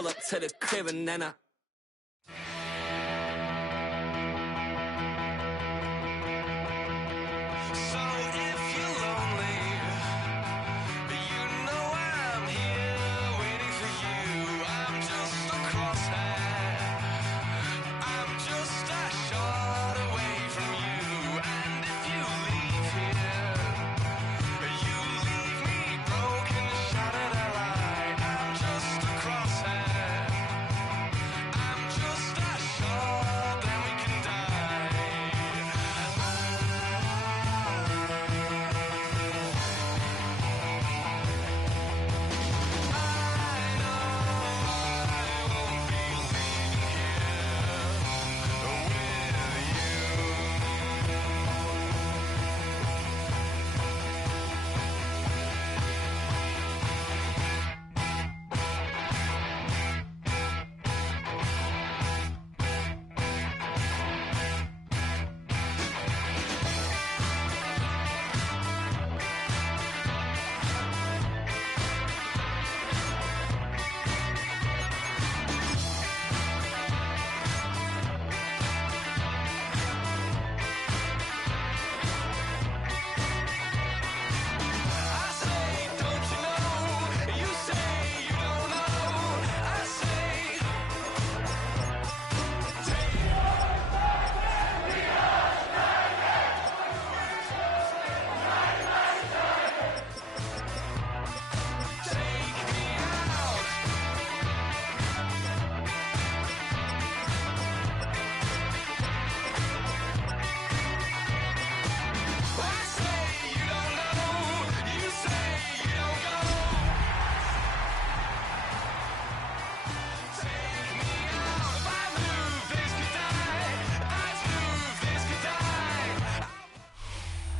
pull up to the crib and then I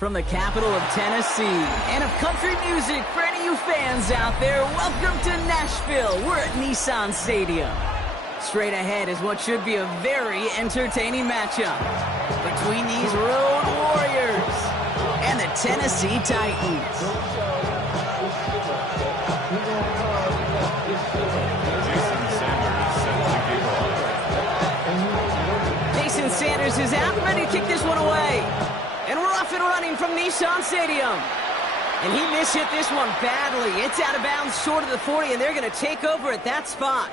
From the capital of Tennessee and of country music for any of you fans out there, welcome to Nashville. We're at Nissan Stadium. Straight ahead is what should be a very entertaining matchup between these Road Warriors and the Tennessee Titans. Jason Sanders is out, ready to kick this one away. And we're off and running from Nissan Stadium. And he mishit this one badly. It's out of bounds short of the 40, and they're going to take over at that spot.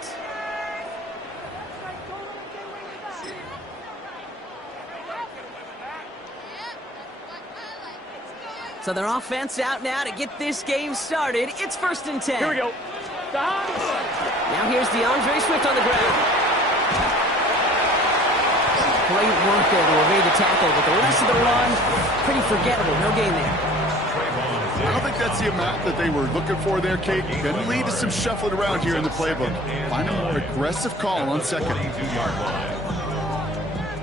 So their offense out now to get this game started. It's 1st and 10. Here we go. Now here's DeAndre Swift on the ground. Great work there to evade the tackle, but the rest of the run, pretty forgettable. No gain there. I don't think that's the amount that they were looking for there, Kate. Going to lead to some shuffling around here in the playbook. Find a more aggressive call on 2nd.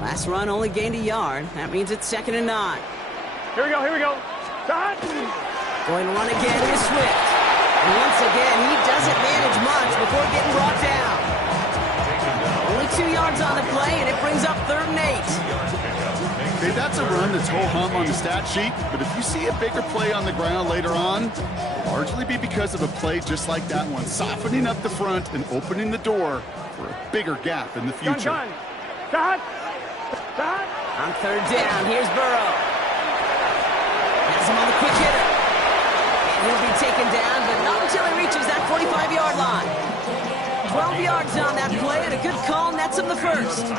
Last run only gained a yard. That means it's 2nd and 9. Here we go, here we go. Going to run again is Swift. And once again, he doesn't manage much before getting brought down. Only 2 yards on the play, and it brings up 3rd and 8. Okay, that's a run that's ho-hum on the stat sheet, but if you see a bigger play on the ground later on, it'll largely be because of a play just like that one, softening up the front and opening the door for a bigger gap in the future. Gun. On 3rd down, here's Burrow. Has him on the quick hitter. And he'll be taken down, but not until he reaches that 45-yard line. 12 yards on that play, and a good call nets him the 1st.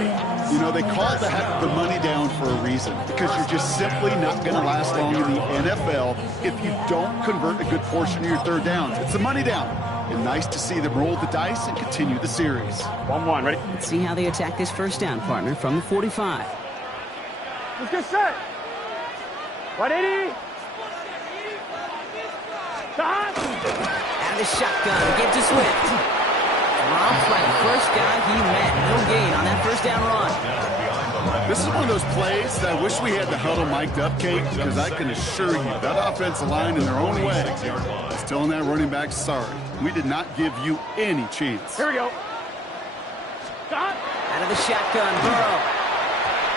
You know, they call the money down for a reason, because you're just simply not going to last long in the NFL if you don't convert a good portion of your 3rd downs. It's the money down. And nice to see them roll the dice and continue the series. 1-1, ready? Let's see how they attack this 1st down, partner, from the 45. Let's get set. 180. Out of the shotgun, give to Swift. Drops by the first guy he met. No gain on that 1st down run. This is one of those plays that I wish we had the huddle mic'd up, Kate, because I can assure you that offensive line in their own way is telling that running back, sorry, we did not give you any chance. Here we go. Out of the shotgun, Burrow.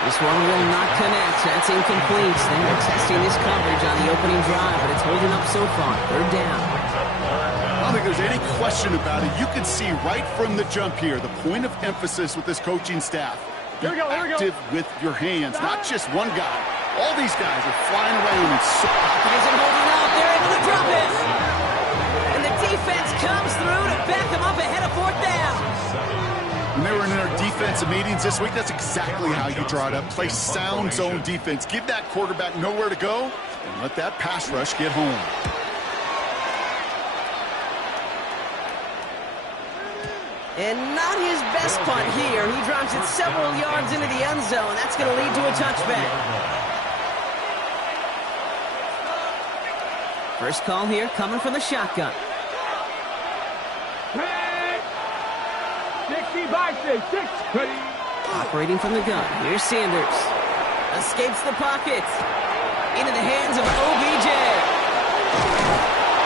This one will not connect. That's incomplete. They were testing this coverage on the opening drive, but it's holding up so far. 3rd down. I don't think there's there's any question about it, you can see right from the jump here, the point of emphasis with this coaching staff. Be active with your hands, not just one guy. All these guys are flying around and so He isn't holding out. They're able to drop it. And the defense comes through to back them up ahead of 4th down. When they were in our defensive meetings this week, that's exactly how you draw it up. Play sound zone defense. Give that quarterback nowhere to go and let that pass rush get home. And not his best punt here. He drops it several yards into the end zone. That's going to lead to a touchback. First call here coming from the shotgun. 60 by 6. Operating from the gun. Here's Sanders. Escapes the pocket. Into the hands of OBJ.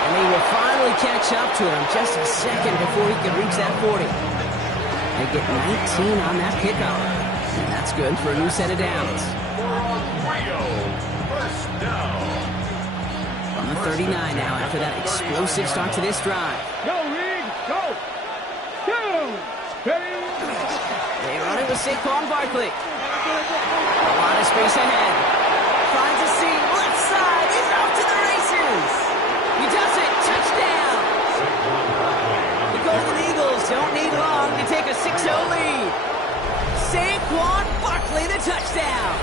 And he will finally catch up to him just a second before he can reach that 40. They get 19 on that pickup. And that's good for a new set of downs. From the 39 now after that explosive start to this drive. Go, Reed. Go. They run it with Saquon Barkley. A lot of space ahead. Finds a seam. Left side. He's off to the races. He does it. Touchdown. The Golden Eagles don't need long to take a 6-0 lead. Saquon Barkley, the touchdown.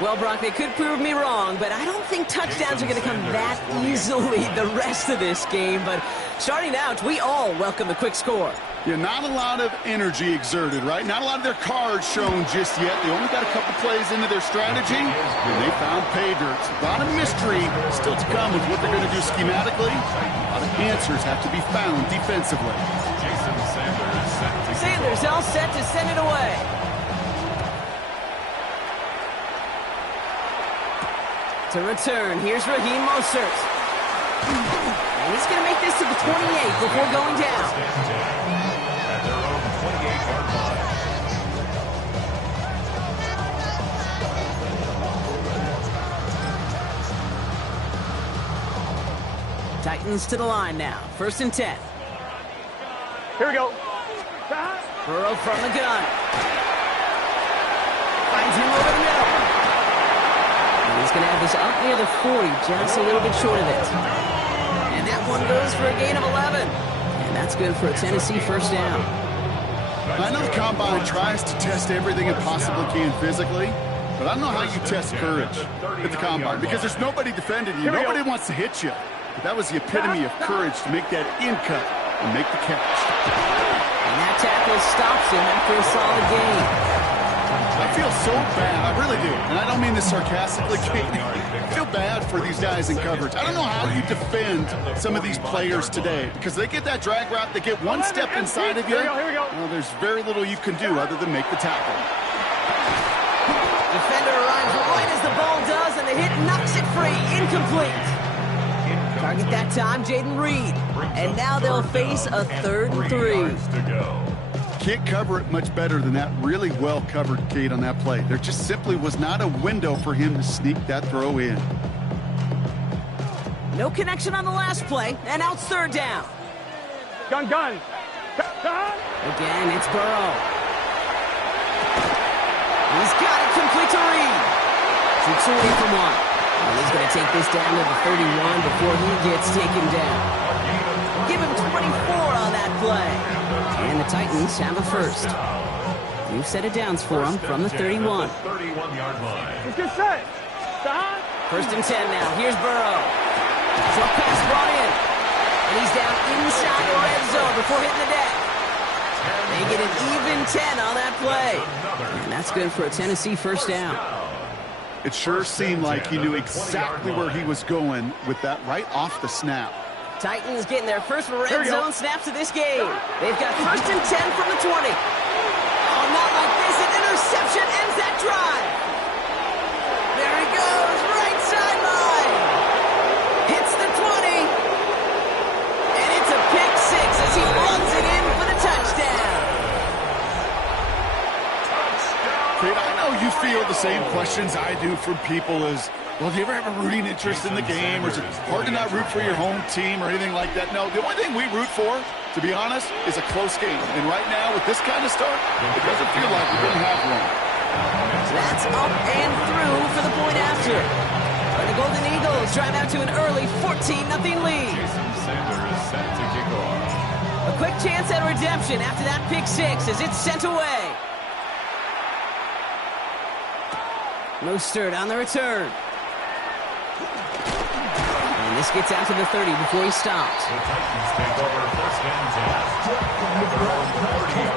Well, Brock, they could prove me wrong, but I don't think touchdowns are going to come that easily the rest of this game. But starting out, we all welcome the quick score. Yeah, not a lot of energy exerted, right? Not a lot of their cards shown just yet. They only got a couple plays into their strategy, and they found pay dirt. A lot of mystery still to come with what they're going to do schematically. A lot of answers have to be found defensively. Sanders all set to send it away. To return, here's Raheem Mostert. And he's going to make this to the 28 before going down. At their own 28-yard line. Titans to the line now. 1st and 10. Here we go. Burrow from the gun. Finds him over the middle. And he's going to have this up near the 40, just a little bit short of it. And that one goes for a gain of 11. And that's good for a Tennessee 1st down. I know the Combine tries to test everything it possibly can physically, but I don't know how you test courage at the Combine because there's nobody defending you. Nobody wants to hit you. But that was the epitome of courage to make that in cut and make the catch. And that tackle stops him after a solid gain. I feel so bad. I really do. And I don't mean this sarcastically, Kate. I feel bad for these guys in coverage. I don't know how you defend some of these players today because they get that drag route, they get one step inside of you. Well, there's very little you can do other than make the tackle. Defender arrives right as the ball does, and the hit knocks it free. Incomplete. Target that time, Jaden Reed. And now they'll face a 3rd and 3. Can't cover it much better than that. Really well covered, Kate, on that play. There just simply was not a window for him to sneak that throw in. No connection on the last play, and now it's 3rd down. Gun. Again, it's Burrow. He's got it complete to Reed. Shoots away from one. And he's going to take this down to the 31 before he gets taken down. Give him 24 on that play. And the Titans have a 1st. New set of downs for him from the 31. 31-yard line. Let's get set. 1st and 10 now. Here's Burrow. Short pass brought in. And he's down inside the red zone before hitting the deck. They get an even 10 on that play. And that's good for a Tennessee 1st down. It sure seemed like he knew exactly where he was going with that right off the snap. Titans getting their first red zone snaps of this game. They've got 1st and 10 from the 20. Oh, not like this. An interception ends that drive. There he goes, right sideline. Hits the 20. And it's a pick 6 as he runs it in for the touchdown. Kate, I know you feel the same questions I do from people as Well, do you ever have a rooting interest in the game, or is it hard to not root for your home team or anything like that? No, the only thing we root for, to be honest, is a close game. And right now, with this kind of start, it doesn't feel like we're going to have one. That's up and through for the point after. And the Golden Eagles drive out to an early 14-0 lead. Jason Sander is set to kick off. A quick chance at redemption after that pick six as it's sent away. Mostert on the return. And this gets out to the 30 before he stops. The Titans take over first and 10. At their own 30-yard.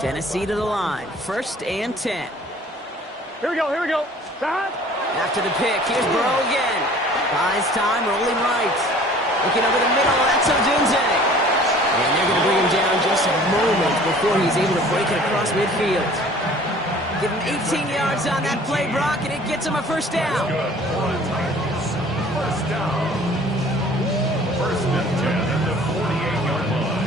Tennessee to the line. First and 10. Here we go, here we go. Stop. After the pick, here's Burrow again. Buys time, rolling right. Looking over the middle, that's Odunze. And they're going to bring him down just a moment before he's able to break it across midfield. Give him 18 yards on that play, Brock, and it gets him a first down. Good for the Titans. First down. First and 10 at the 48-yard line.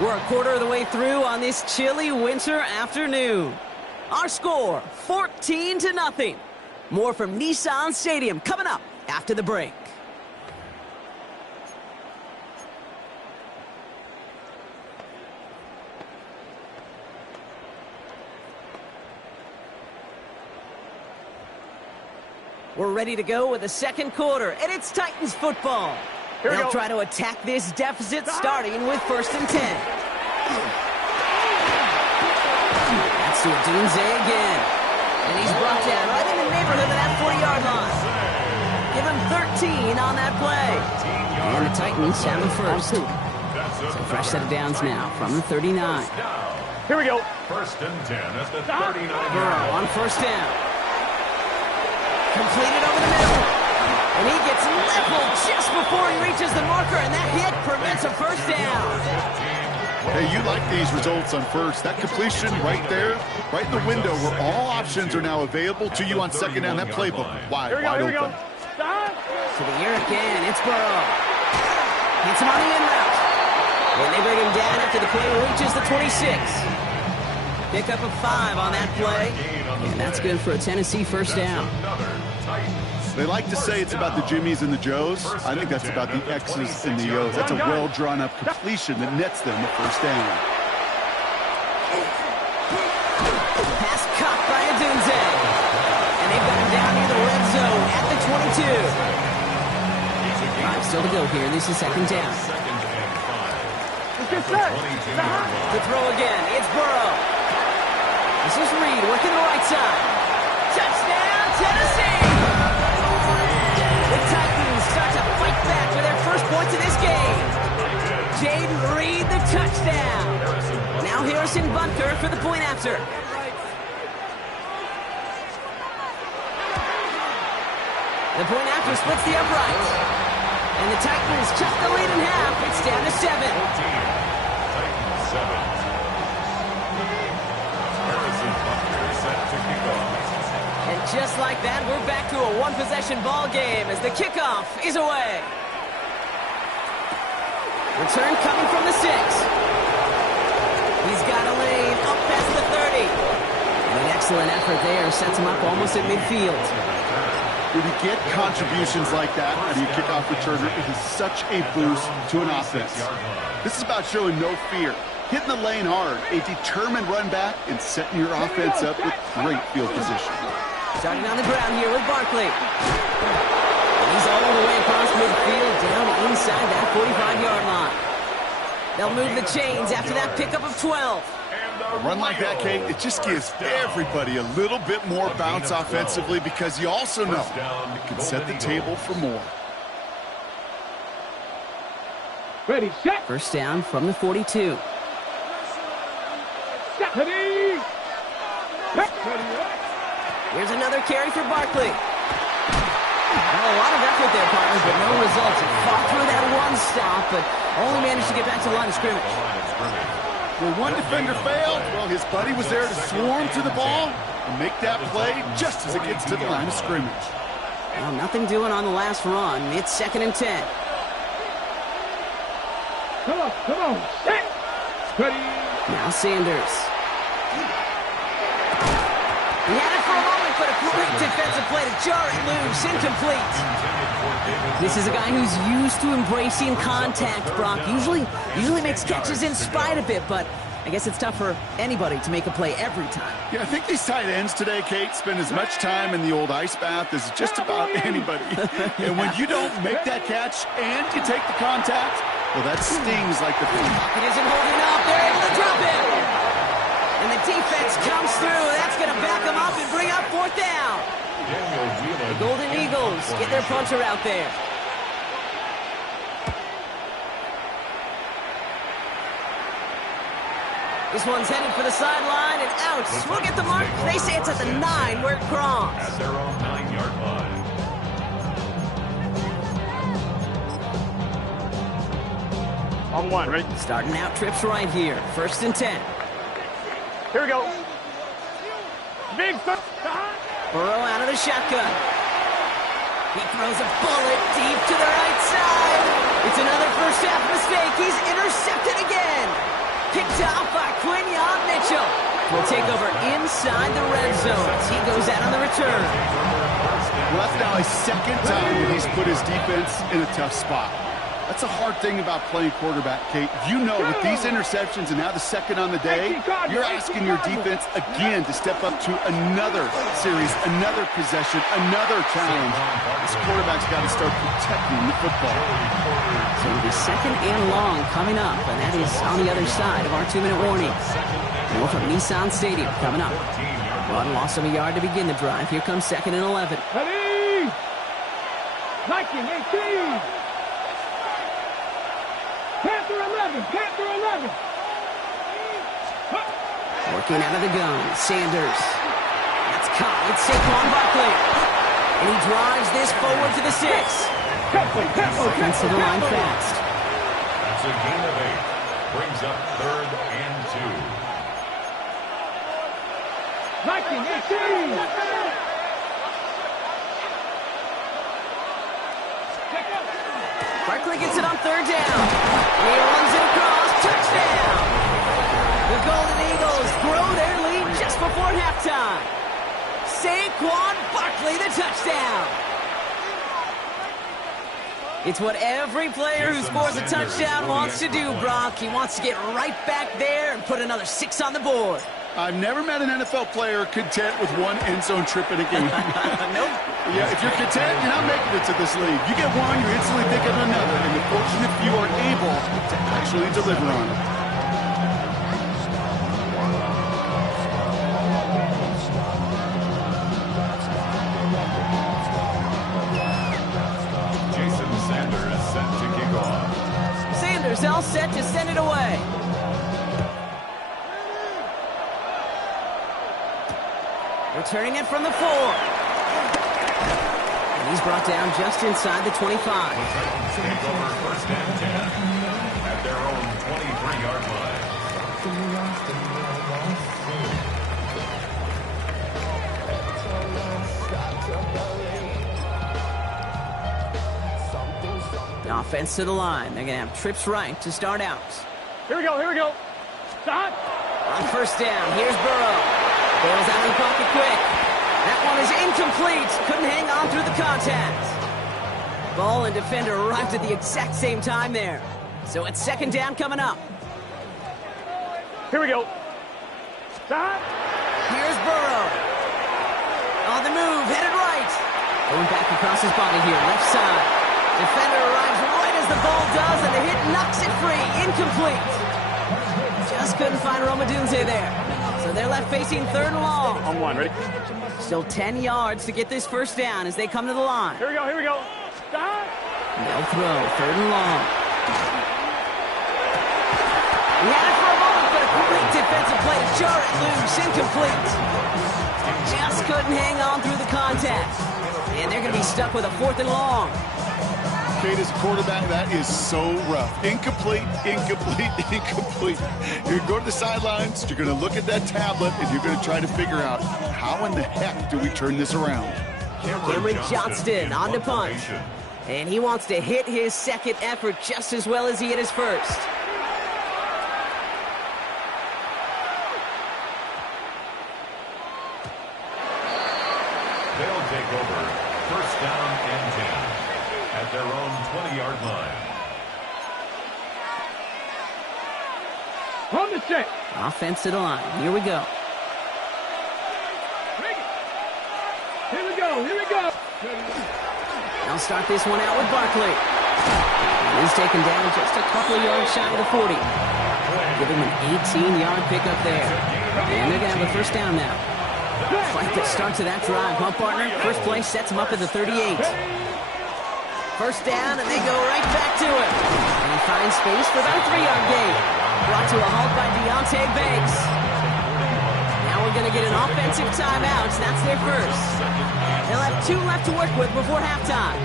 We're a quarter of the way through on this chilly winter afternoon. Our score, 14-0. More from Nissan Stadium coming up after the break. We're ready to go with the second quarter, and it's Titans football. Here we They'll go. try to attack this deficit starting with first and 10. That's to Odunze again. And he's brought down right in the neighborhood of that 40-yard line. Give him 13 on that play. And the Titans have the first. So fresh set of downs now from the 39. Here we go. First and 10 at the 39-yard Burrow line. on first down. Completed over the middle. And he gets leveled just before he reaches the marker, and that hit prevents a first down. Hey, you like these results on first. That completion right there, right in the window where all options are now available to you on second down. That playbook wide, Here we go, wide here we go. open. Stop. To the air again, it's Burrow. Hits him on the in route. And they bring him down after the play reaches the 26. Pick up a 5 on that play. And that's good for a Tennessee first down. They like to say it's about the Jimmies and the Joes. I think that's about the X's and the O's. That's a well-drawn-up completion that nets them the first down. Pass caught by Odunze. And they've got him down near the red zone at the 22. 5 still to go here. This is second down. Let's get set. Stop. The throw again. It's Burrow. This is Reed working the right side. Touchdown, Tennessee! The Titans start to fight back for their first points of this game. Jaden Reed, the touchdown. Now Harrison Bunker for the point after. The point after splits the uprights. And the Titans cut the lead in half. It's down to 7. Titans 7. Harrison Bunker set to kick off. And just like that, we're back to a one-possession ball game as the kickoff is away. Return coming from the 6. He's got a lane up past the 30. And an excellent effort there sets him up almost at midfield. When you get contributions like that and you kickoff returner, it is such a boost to an offense. This is about showing no fear, hitting the lane hard, a determined run back, and setting your offense up with great field position. Starting on the ground here with Barkley. And he's all the way across midfield down inside that 45-yard line. They'll move the chains after that pickup of 12. A run like that, Kate, it just gives everybody a little bit more bounce offensively because you also know it can set the table for more. Ready, set. First down from the 42. Set. Ready. Set. Here's another carry for Barkley. Well, a lot of effort there, partners, but no results. He fought through that one stop, but only managed to get back to the line of scrimmage. Where one defender failed, well, his buddy was there to swarm to the ball and make that play just as it gets to the line of scrimmage. Well, nothing doing on the last run. It's 2nd and 10. Come on. Set. Ready. Now Sanders. He had it for a moment, but a great defensive play to jar it loose. Incomplete. This is a guy who's used to embracing contact, Brock. Usually makes catches in spite of it, but I guess it's tough for anybody to make a play every time. Yeah, I think these tight ends today, Kate, spend as much time in the old ice bath as just about anybody. And when you don't make that catch and you take the contact, well, that stings like the thing. It isn't holding up. They're able to drop it. And the defense comes through. That's going to back them up and bring up 4th down. The Golden Eagles get their punter out there. This one's headed for the sideline and out. We'll get the mark. They say it's at the 9 where it crosses. At their own 9-yard line. On 1, ready? Starting out trips right here. 1st and 10. Here we go. Big start. Burrow out of the shotgun. He throws a bullet deep to the right side. It's another first half mistake. He's intercepted again. Picked off by Quinyon Mitchell. Will take over inside the red zone as he goes out on the return. Well, that's now a 2nd time that he's put his defense in a tough spot. That's a hard thing about playing quarterback, Kate. You know, with these interceptions and now the 2nd on the day, you're asking your defense again to step up to another series, another possession, another challenge. This quarterback's got to start protecting the football. So the 2nd and long coming up, and that is on the other side of our 2-minute warning. More from Nissan Stadium coming up. Run loss of a yard to begin the drive. Here comes 2nd and 11. Ready. Viking 18. Panther 11. Working out of the gun, Sanders. That's caught. It's Saquon Barkley. And he drives this forward to the 6. Offense to the line fast. That's a gain of 8. Brings up 3rd and 2. Viking 18. Barkley gets it on 3rd down. He runs it across. Touchdown. The Golden Eagles grow their lead just before halftime. Saquon Barkley, the touchdown. It's what every player who scores a touchdown wants to do, Brock. He wants to get right back there and put another 6 on the board. I've never met an NFL player content with one end zone trip in a game. Nope. Yeah, if you're content, you're not making it to this league. You get one, you're instantly thinking of another, and you're fortunate if you are able to actually deliver on it. Jason Sanders set to kick off. Sanders all set to send it away. Returning it from the 4. And he's brought down just inside the 25. Take over 1st and 10 at their own 23-yard line. The offense to the line. They're going to have trips right to start out. Here we go. Stop. On 1st down, here's Burrow. Bails out of the pocket quick. That one is incomplete. Couldn't hang on through the contact. Ball and defender arrived at the exact same time there. So it's 2nd down coming up. Here we go. Stop. Here's Burrow. On the move, headed right. Going back across his body here, left side. Defender arrives right as the ball does, and the hit knocks it free. Incomplete. Just couldn't find Romadunze there. So they're left facing 3rd and long. On 1, ready? Still 10 yards to get this 1st down as they come to the line. Here we go. Stop. No throw, 3rd and long. He had it for a moment, but a great defensive play to jar it loose. Incomplete. Just couldn't hang on through the contact. And they're going to be stuck with a 4th and long. Kate, as a quarterback, that is so rough. Incomplete, incomplete, incomplete. You're going to go to the sidelines, you're going to look at that tablet, and you're going to try to figure out how in the heck do we turn this around. Cameron Johnston on the punt. And he wants to hit his second effort just as well as he hit his first. They'll take over first down and 10 at their own 20-yard line. From the set. Offensive line. Here we go. Here we go. Here we go. They'll start this one out with Barkley. He's taken down just a couple of yards shy of the 40. Give him an 18-yard pickup there. And they're going to have a first down now. Fight that starts to that drive, huh, partner? First play sets him up at the 38. First down, and they go right back to it. And he finds space for about a 3-yard gain. Brought to a halt by Deontay Banks. Now we're going to get an offensive timeout. That's their first. They'll have 2 left to work with before halftime.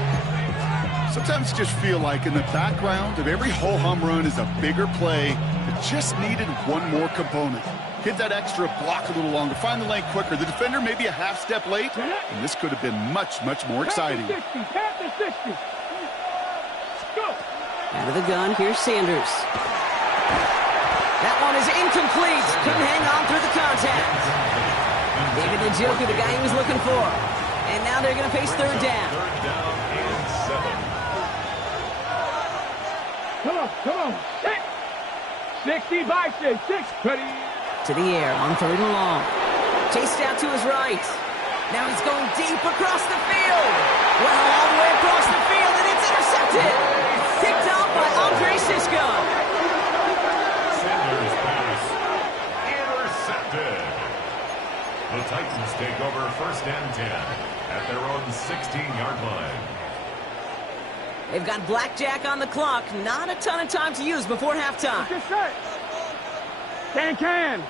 Sometimes you just feel like in the background of every ho-hum run is a bigger play that just needed one more component. Hit that extra block a little longer, find the lane quicker. The defender may be a half step late, and this could have been much, much more exciting. Pass the 60. Go. Out of the gun, here's Sanders. That one is incomplete. Couldn't hang on through the contact. David Njoku, the guy he was looking for. And now they're going to face third down. Third down and 7. Come on. 60 by 6. Ready. To the air on third and long. Chased out to his right. Now he's going deep across the field. Well, all the way across the field, and it's intercepted. Picked off by Andre Sisco. Sanders pass intercepted. The Titans take over first and 10 at their own 16-yard line. They've got blackjack on the clock. Not a ton of time to use before halftime. Get set. Can.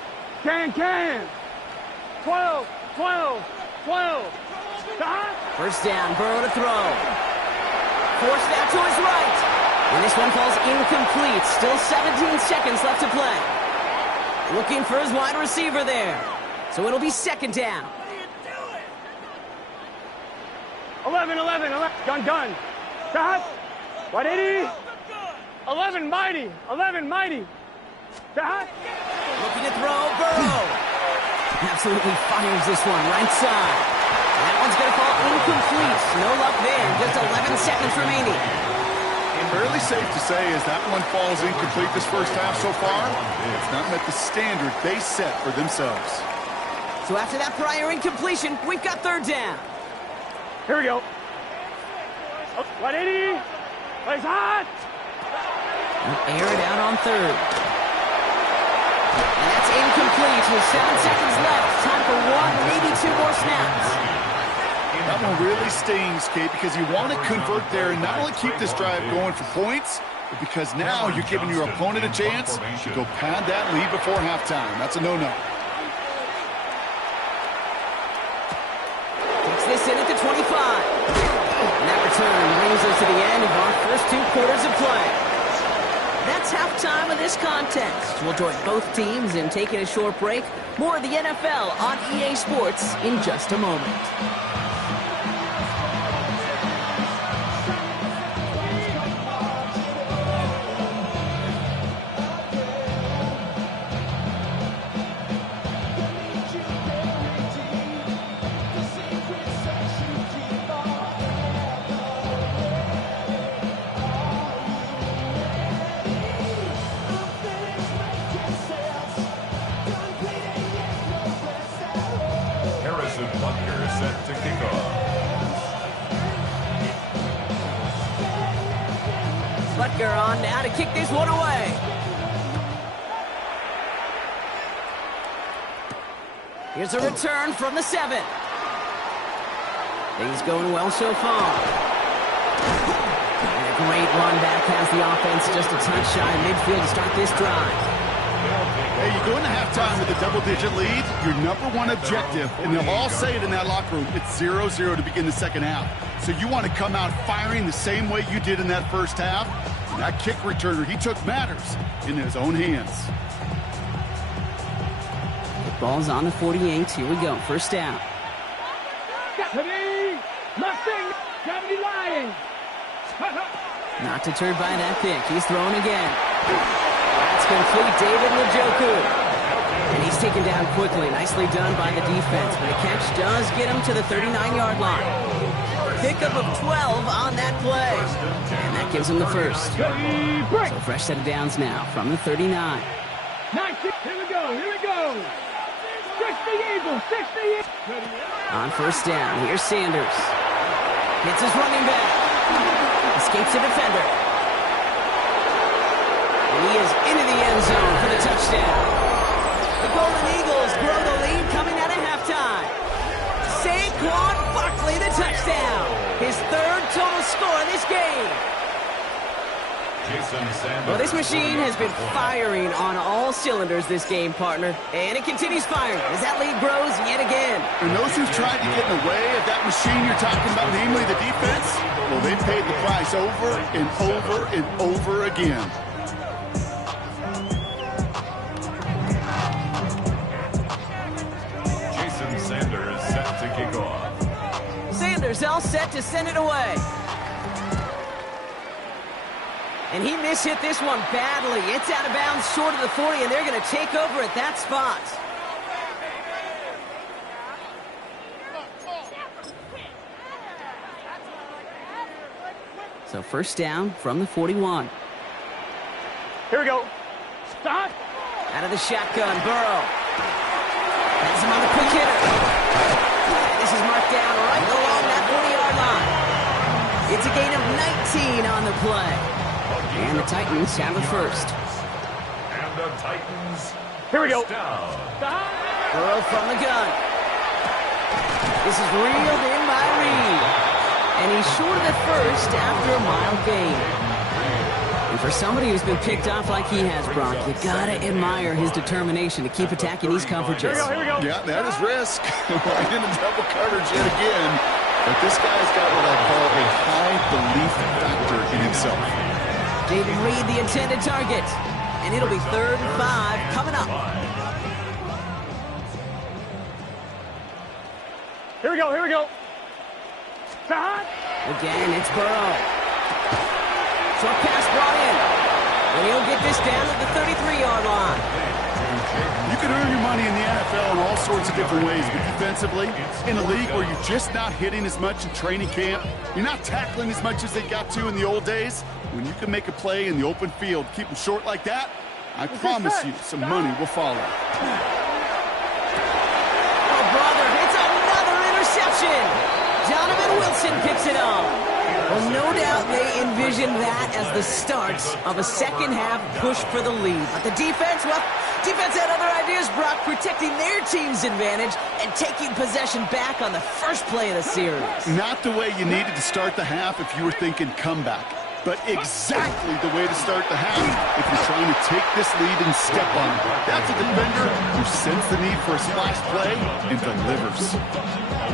12. Stop. First down, Burrow to throw. Forced out to his right. And this one falls incomplete. Still 17 seconds left to play. Looking for his wide receiver there. So it'll be second down. 11. Gun. Stop. 180. 11 mighty. Stop. Looking to throw, Burrow. Absolutely fires this one right side. That one's going to fall incomplete. No luck there. Just 11 seconds remaining. Fairly safe to say as that one falls incomplete this first half so far, it's not met the standard they set for themselves. So after that prior incompletion, we've got third down. Here we go. 180. Plays hot. Air it out on third. And that's incomplete with 7 seconds left. Time for 1, maybe 2 more snaps. That one really stings, Kate, because you want to convert there and not only keep this drive going for points, but because now you're giving your opponent a chance to go pad that lead before halftime. That's a no-no. Takes this in at the 25. And that return brings us to the end of our first 2 quarters of play. That's halftime of this contest. We'll join both teams in taking a short break. More of the NFL on EA Sports in just a moment. Butker on now to kick this one away. Here's a return from the 7. Things going well so far. And a great run back past the offense, just a touch shy of midfield to start this drive. Hey, you go into halftime with a double-digit lead, your number one objective, and they'll all say it in that locker room, it's 0-0 to begin the second half. So you want to come out firing the same way you did in that first half? And that kick returner, he took matters in his own hands. The ball's on the 48. Here we go. First down. Not deterred by that pick. He's throwing again. That's complete. David Njoku. And he's taken down quickly. Nicely done by the defense. But the catch does get him to the 39-yard line. Pickup of 12 on that play. And that gives him the first. So fresh set of downs now from the 39. Here we go. 60 Eagles, 60 On first down, here's Sanders. Hits his running back. Escapes a defender. And he is into the end zone for the touchdown. The Golden Eagles grow the lead coming out of halftime. Saquon Barkley, the touchdown. His third total score in this game. Well, this machine has been firing on all cylinders this game, partner. And it continues firing as that lead grows yet again. And those who've tried to get in the way of that machine you're talking about, namely the defense, well, they paid the price over and over and over again. Jason Sanders set to kick off. Sanders all set to send it away. And he mishit this one badly. It's out of bounds short of the 40, and they're going to take over at that spot. So first down from the 41. Here we go. Stop. Out of the shotgun, Burrow. Has him on the quick hitter. And this is marked down right along that 40-yard line. It's a gain of 19 on the play. And the Titans have it first. And the Titans. Here we go. Down. Burrow from the gun. This is reeled in by Reed. And he's short of the first after a mile gain. And for somebody who's been picked off like he has, Brock, you gotta admire his determination to keep attacking these coverages. Here we go. Yeah, that is risk. Right into double coverage yet again. But this guy's got what I call a high belief factor in himself. David Reed, the intended target. And it'll be 3rd and 5 coming up. Here we go. Stop. Again, it's Burrow. Short pass brought in. And he'll get this down at the 33-yard line. You can earn your money in the NFL in all sorts of different ways, but defensively, in a league where you're just not hitting as much in training camp, you're not tackling as much as they got to in the old days, when you can make a play in the open field, keep them short like that, I promise you some money will follow. Oh, brother, it's another interception. Donovan Wilson picks it up. Well, no doubt they envisioned that as the start of a second-half push for the lead. But the defense, well, defense had other ideas, Brock, protecting their team's advantage and taking possession back on the first play of the series. Not the way you needed to start the half if you were thinking comeback, but exactly the way to start the half if you're trying to take this lead and step on it. That's a defender who senses the need for a splash play and delivers.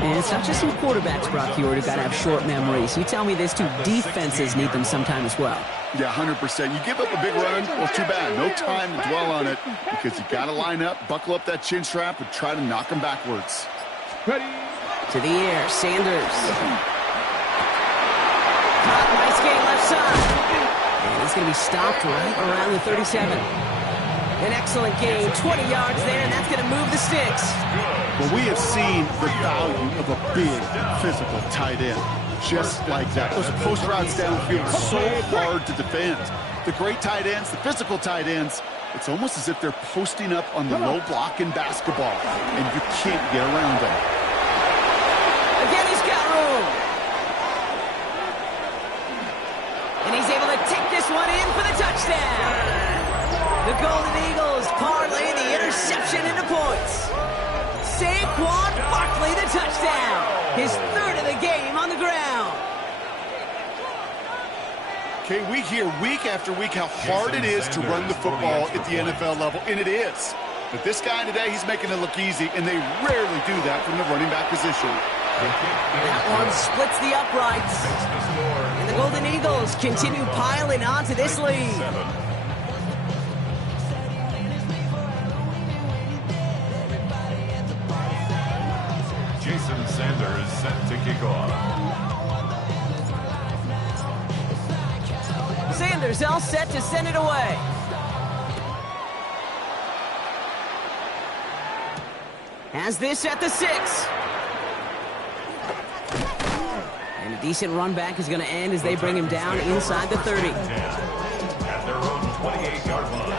And it's not just some quarterbacks, Brock Huard, who got to have short memories. You tell me this too, defenses need them sometime as well. Yeah, 100%. You give up a big run, well, too bad. No time to dwell on it because you got to line up, buckle up that chin strap, and try to knock them backwards. Ready. To the air, Sanders. Caught, nice game left side. And he's going to be stopped right around the 37. An excellent game, 20 yards there, and that's going to move the sticks. Well, we have seen the value of a big, physical tight end. Just like that. Those post routes downfield are so hard to defend. The great tight ends, the physical tight ends, it's almost as if they're posting up on the low block in basketball, and you can't get around them. Again, he's got room. And he's able to take this one in for the touchdown. The Golden Eagles parlay the interception into points. Saquon Barkley, the touchdown. His third of the game on the ground. Okay, we hear week after week how hard it is to run the football at the NFL level, and it is. But this guy today, he's making it look easy, and they rarely do that from the running back position. That one splits the uprights. And the Golden Eagles continue piling onto this lead. Jason Sanders set to kick off. Sanders all set to send it away. Has this at the 6. And a decent run back is going to end as they bring him down inside the 30. At their own 28-yard line.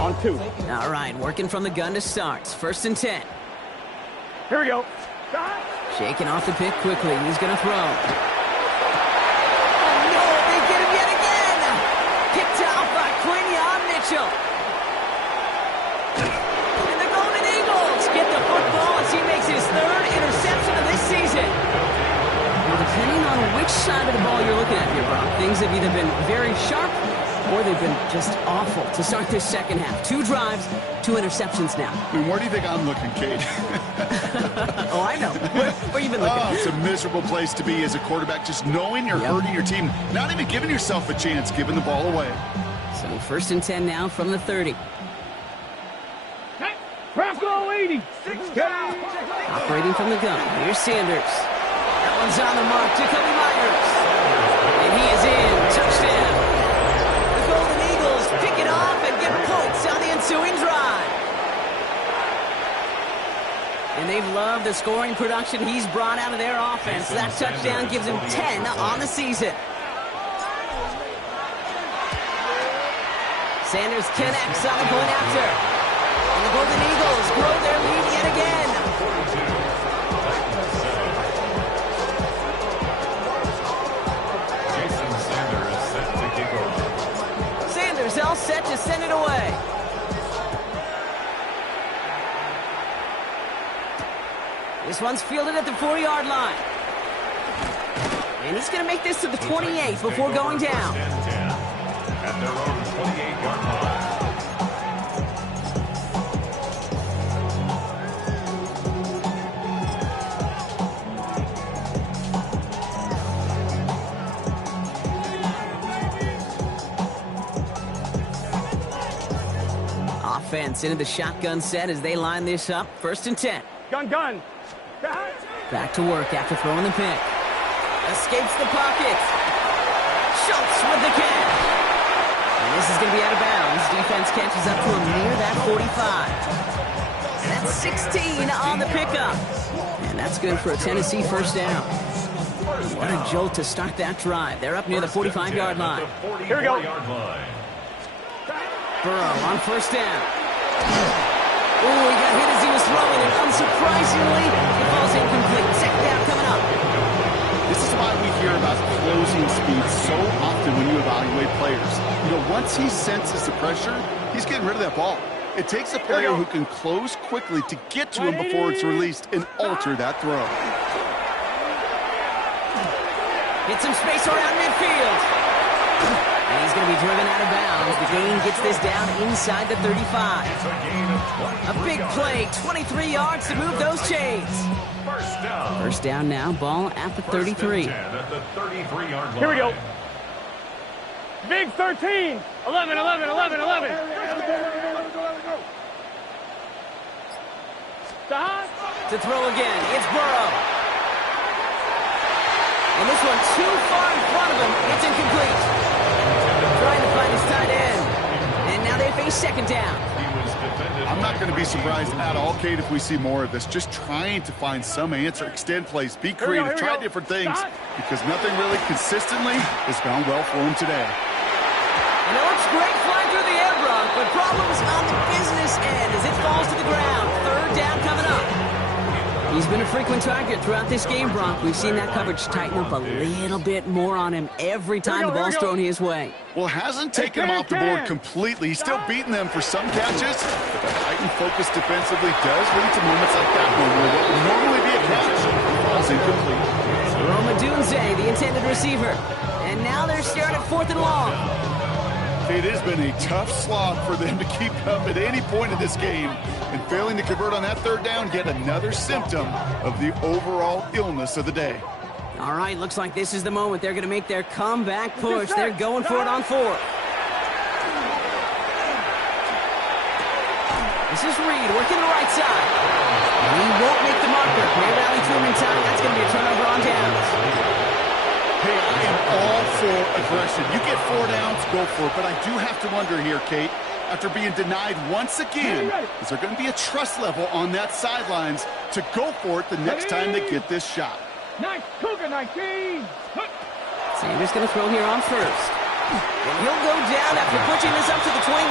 On 2. All right, working from the gun to start. 1st and 10. Here we go. Shaking off the pick quickly. He's going to throw. Oh, no, they get him yet again. Picked out by Quinion Mitchell. And the Golden Eagles get the football as he makes his 3rd interception of this season. Well, depending on which side of the ball you're looking at here, Brock, things have either been very sharp or they've been just awful to start this second half. 2 drives, 2 interceptions now. I mean, where do you think I'm looking, Kate? Oh, I know. Where you been looking? Oh, it's a miserable place to be as a quarterback, just knowing you're hurting your team, not even giving yourself a chance, giving the ball away. So 1st and 10 now from the 30. Bronco 80. 6 down. Operating from the gun. Here's Sanders. That one's on the mark. Jacoby Myers. And he is in. Touchdown. The Golden Eagles pick it off and get points on the ensuing drive. And they've loved the scoring production he's brought out of their offense. That touchdown gives him 10 on the season. Sanders connects on the point after. And the Golden Eagles grow their lead yet again. Jason Sanders set to kick off. Sanders all set to send it away. This one's fielded at the 4-yard line. And he's going to make this to the 28 before going down. At their own 28-yard line. Offense into the shotgun set as they line this up. 1st and 10. Gun. Back to work after throwing the pick. Escapes the pocket. Schultz with the catch. And this is going to be out of bounds. Defense catches up to him near that 45. That's 16 on the pickup. And that's good for a Tennessee 1st down. What a jolt to start that drive. They're up near the 45-yard line. Here we go. Burrow on 1st down. Oh, he got hit as he was throwing it. Unsurprisingly, it falls incomplete. 2nd down coming up. This is why we hear about closing speed so often when you evaluate players. You know, once he senses the pressure, he's getting rid of that ball. It takes a player who can close quickly to get to him before it's released and alter that throw. Get some space around midfield. And he's going to be driven out of bounds. The gain gets this down inside the 35. A big play, 23 yards to move those chains. 1st down now, ball at the 33. Here we go. Big 13. 11. Stop. To throw again, it's Burrow. And this one too far in front of him. It's incomplete. Trying to find his tight end. And now they face 2nd down. I'm not going to be surprised at all, Kate, if we see more of this. Just trying to find some answer, extend plays, be creative, try different things, because nothing really consistently has gone well for him today. And it looks great flying through the air, Brock, but problems on the business end as it falls to the ground. 3rd down coming up. He's been a frequent target throughout this game, Brock. We've seen that coverage tighten up a little bit more on him every time the ball's thrown his way. Well, hasn't taken him off the board completely. He's still beating them for some catches, but the heightened focus defensively does lead to moments like that one where what would normally be a catch falls incomplete. Rome Odunze, the intended receiver. And now they're staring at 4th and long. It has been a tough slog for them to keep up at any point in this game. And failing to convert on that third down, yet another symptom of the overall illness of the day. All right, looks like this is the moment they're going to make their comeback push. They're going for it on fourth. This is Reed working the right side. And he won't make the marker. May rally to him in time. That's going to be a turnover on downs. Hey, I am all for aggression. You get 4 downs, go for it. But I do have to wonder here, Kate, after being denied once again, is there going to be a trust level on that sidelines to go for it the next time they get this shot? Nice, Cougar 19. Sanders going to throw here on first. And he'll go down after pushing this up to the 29.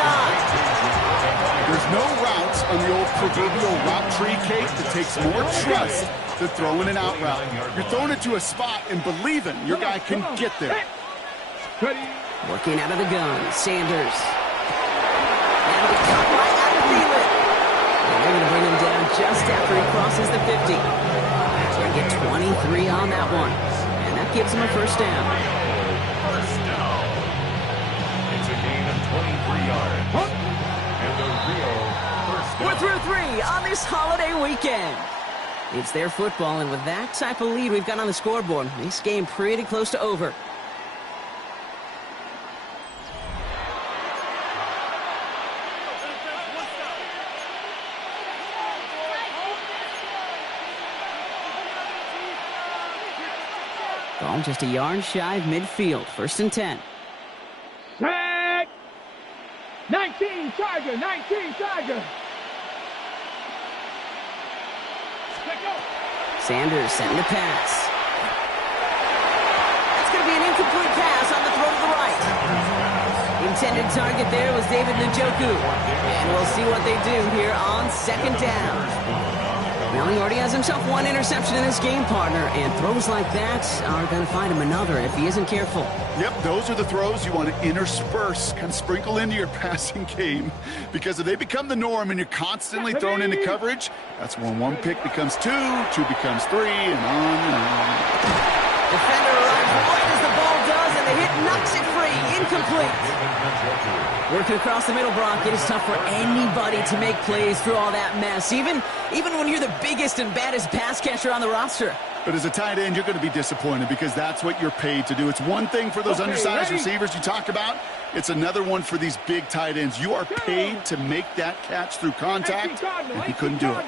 There's no routes on the old proverbial route tree, Kate, that takes more trust than throwing an out route. You're throwing it to a spot and believing your guy can get there. Working out of the gun, Sanders. And the cut right out of Thielen. And they're going to bring him down just after he crosses the 50. So they get 23 on that one. And that gives him a first down. First down. It's a gain of 23 yards. And a real first down. We're through 3 on this holiday weekend. It's their football, and with that type of lead we've got on the scoreboard, this game pretty close to over. Ball just a yard shy of midfield. 1st and 10. Set. 19 Tiger, 19 Tiger. Sanders setting the pass. That's going to be an incomplete pass on the throw to the right. Intended target there was David Njoku. And we'll see what they do here on 2nd down. Well, he already has himself 1 interception in this game, partner, and throws like that are going to find him another if he isn't careful. Yep, those are the throws you want to intersperse, kind of sprinkle into your passing game, because if they become the norm and you're constantly thrown into coverage, that's when 1 pick becomes 2, 2 becomes 3, and on and on. Defender arrives right as the ball does, and the hit knocks it free. Incomplete. Working across the middle, Brock. It is tough for anybody to make plays through all that mess, even when you're the biggest and baddest pass catcher on the roster. But as a tight end, you're going to be disappointed because that's what you're paid to do. It's one thing for those undersized receivers you talk about. It's another one for these big tight ends. You are paid to make that catch through contact, and he couldn't do it.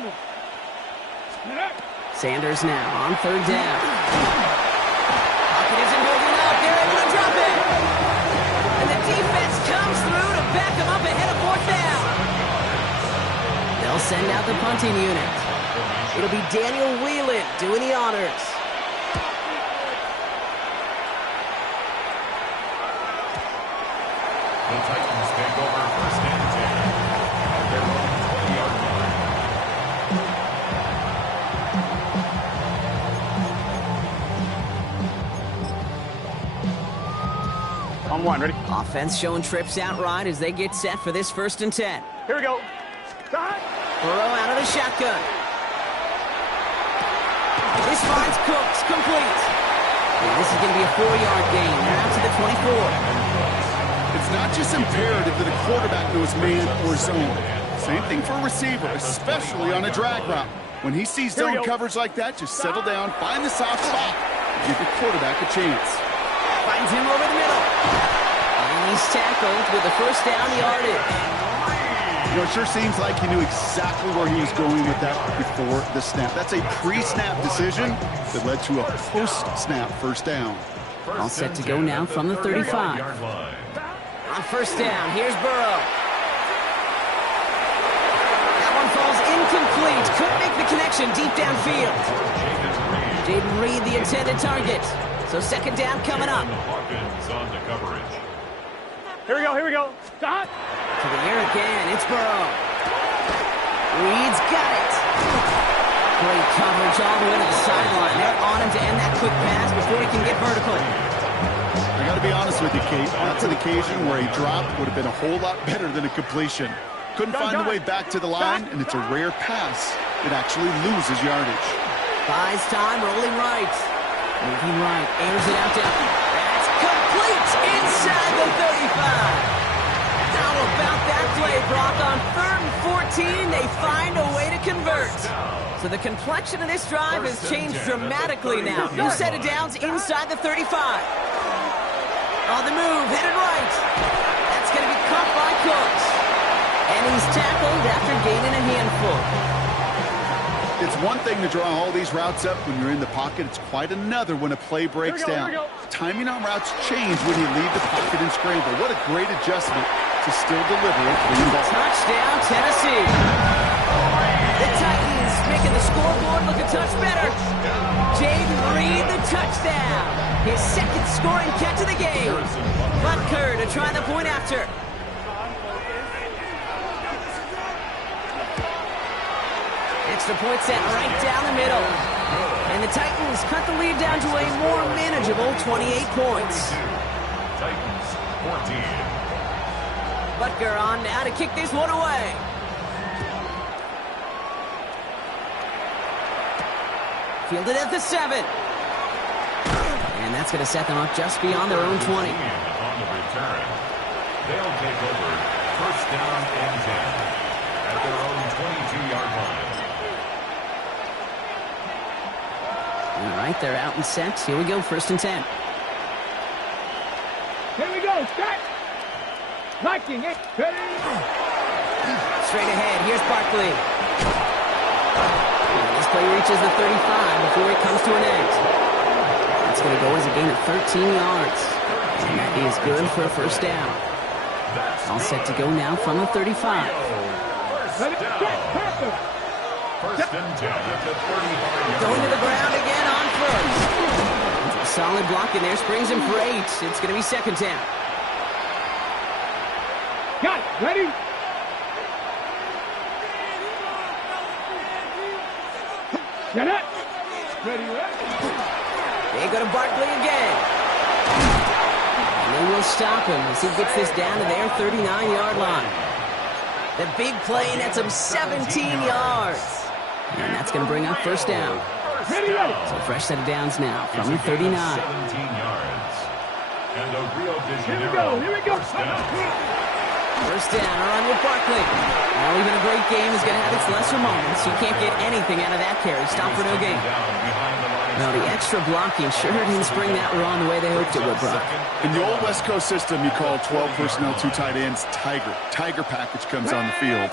Sanders now on 3rd down. Pocket isn't holding up. They're able to drop it. And the defense comes through to back them up ahead of 4th down. They'll send out the punting unit. It'll be Daniel Whelan doing the honors. The Titans take over 1st and 10. They're on the 20-yard line. On 1, ready? Offense showing trips out right as they get set for this 1st and 10. Here we go. Start. Burrow out of the shotgun. This finds Cooks complete. And this is going to be a 4-yard gain. They're out to the 24. It's not just imperative that a quarterback knows man or zone. Same thing for a receiver, especially on a drag route. When he sees zone coverage like that, just settle down, find the soft spot, and give your quarterback a chance. Finds him over the middle. And he's tackled with a 1st down yardage. You know, it sure seems like he knew exactly where he was going with that before the snap. That's a pre-snap decision that led to a post-snap 1st down. All set to go now from the 35. On 1st down, here's Burrow. That one falls incomplete. Couldn't make the connection deep downfield. Jaden Reed, the intended target. So 2nd down coming up. Hawkins on the coverage. Here we go. Start. To the air again, it's Burrow. Reed's got it. Great coverage all the way to the sideline. They're on him to end that quick pass before he can get vertical. I got to be honest with you, Kate. That's an occasion where a drop would have been a whole lot better than a completion. Couldn't find the way back to the line, and it's a rare pass. It actually loses yardage. Buys time, rolling right. Moving right, airs it out to... That's complete inside the 35. play, Brock. On 3rd and 14, they find a way to convert. So the complexion of this drive has changed dramatically now. New set of downs inside the 35. On the move, headed right. That's going to be caught by Cooks. And he's tackled after gaining a handful. It's one thing to draw all these routes up when you're in the pocket. It's quite another when a play breaks down. Timing on routes change when you leave the pocket and scramble. What a great adjustment to still deliver a clean ball. Touchdown, Tennessee. The Titans making the scoreboard look a touch better. Jaden Reed, the touchdown. His second scoring catch of the game. Butker to try the point after. Extra point set right down the middle. And the Titans cut the lead down to a more manageable 28 points. Titans 14. Butker on now to kick this one away. Fielded at the 7. And that's going to set them up just beyond their own 20. On the return, they'll take over first down and 10 at their own 22-yard line. All right, they're out and set. Here we go, 1st and 10. Here we go, set. Liking it. Ready. Straight ahead, here's Barkley. And this play reaches the 35 before it comes to an end. That's going to go as a gain of 13 yards. And that is good for a first down. All set to go now from the 35. Ready, set, perfect. First and 10 at the 35-yard Going to the ground again on 1st. Solid block in there, springs him for 8. It's going to be 2nd down. Got it. Ready. Get it. Ready, ready. They go to Barkley again. And they will stop him as he gets this down to their 39-yard line. The big play nets him 17 yards. And that's going to bring up first down. Ready, ready. So fresh set of downs now from the 39. 17 yards. And the Rio de Here we Janeiro go. Here we go. first down. First down, a run with Barkley. Well, even a great game is going to have its lesser moments. You can't get anything out of that carry. Stop for no gain. No, the extra blocking sure didn't spring that run the way they hoped it would, Brock. In the old West Coast system, you call 12 personnel, 2 tight ends, Tiger. Tiger package comes on the field.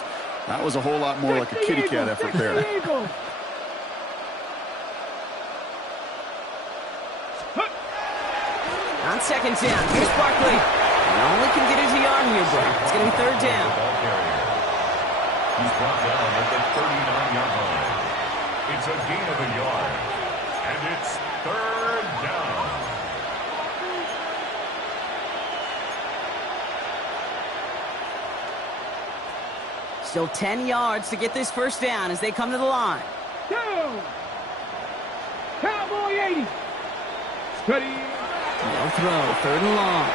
That was a whole lot more like a kitty cat effort there. On 2nd down, here's Barkley. And all he can get is a yard here, Brock. It's going to be 3rd down. He's brought down at the 39-yard line. It's a gain of a yard. And it's 3rd down. Still 10 yards to get this first down as they come to the line. Down. Cowboy 80. Ready. No throw, 3rd and long.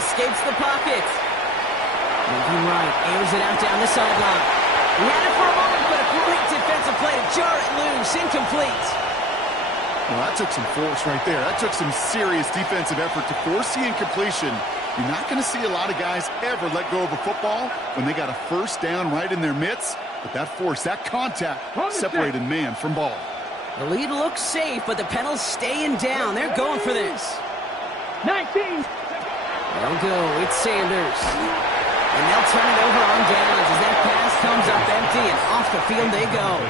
Escapes the pocket. Moving right, airs it out down the sideline. He had it for a moment, but a great defensive play to jar it loose. Incomplete. Well, that took some force right there. That took some serious defensive effort to force the incompletion. You're not going to see a lot of guys ever let go of a football when they got a first down right in their midst. But that force, that contact, separated man from ball. The lead looks safe, but the Penals staying down. They're going for this. 19. They'll go. It's Sanders. And they'll turn it over on downs as that pass comes up empty, and off the field they go.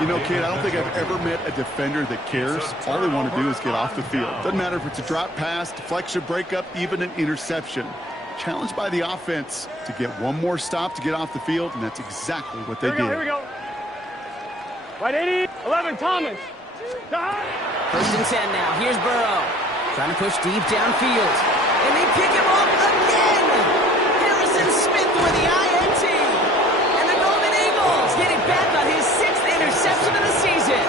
You know, kid, I don't think I've ever met a defender that cares. All they want to do is get off the field. Doesn't matter if it's a drop pass, deflection, breakup, even an interception. Challenged by the offense to get one more stop to get off the field, and that's exactly what they did. Here we go. Right 80. 11, Thomas. 1st and 10 now. Here's Burrow. Trying to push deep downfield. And they pick him up again. Harrison Smith with the INT. And the Golden Eagles getting back on his 6th interception of the season.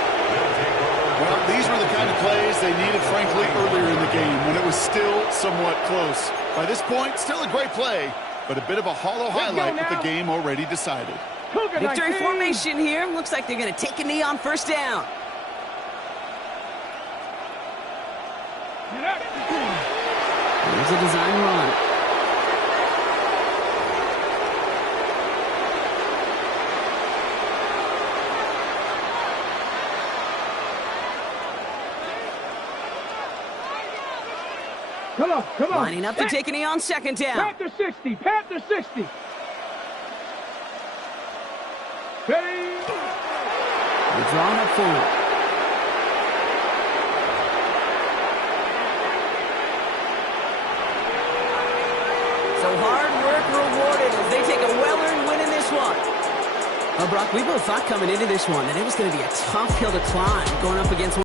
Well, these were the kind of plays they needed, frankly, earlier in the game when it was still somewhat close. By this point, still a great play, but a bit of a hollow highlight with the game already decided. Victory formation here. Looks like they're going to take a knee on first down. Here's a design run. Come on, come on. Lining up to take a knee on second down. Panther 60, Panther 60. Ready? They're drawing up for it. So hard work rewarded as they take a well-earned win in this one. Well, Brock, we both thought coming into this one that it was going to be a tough hill to climb going up against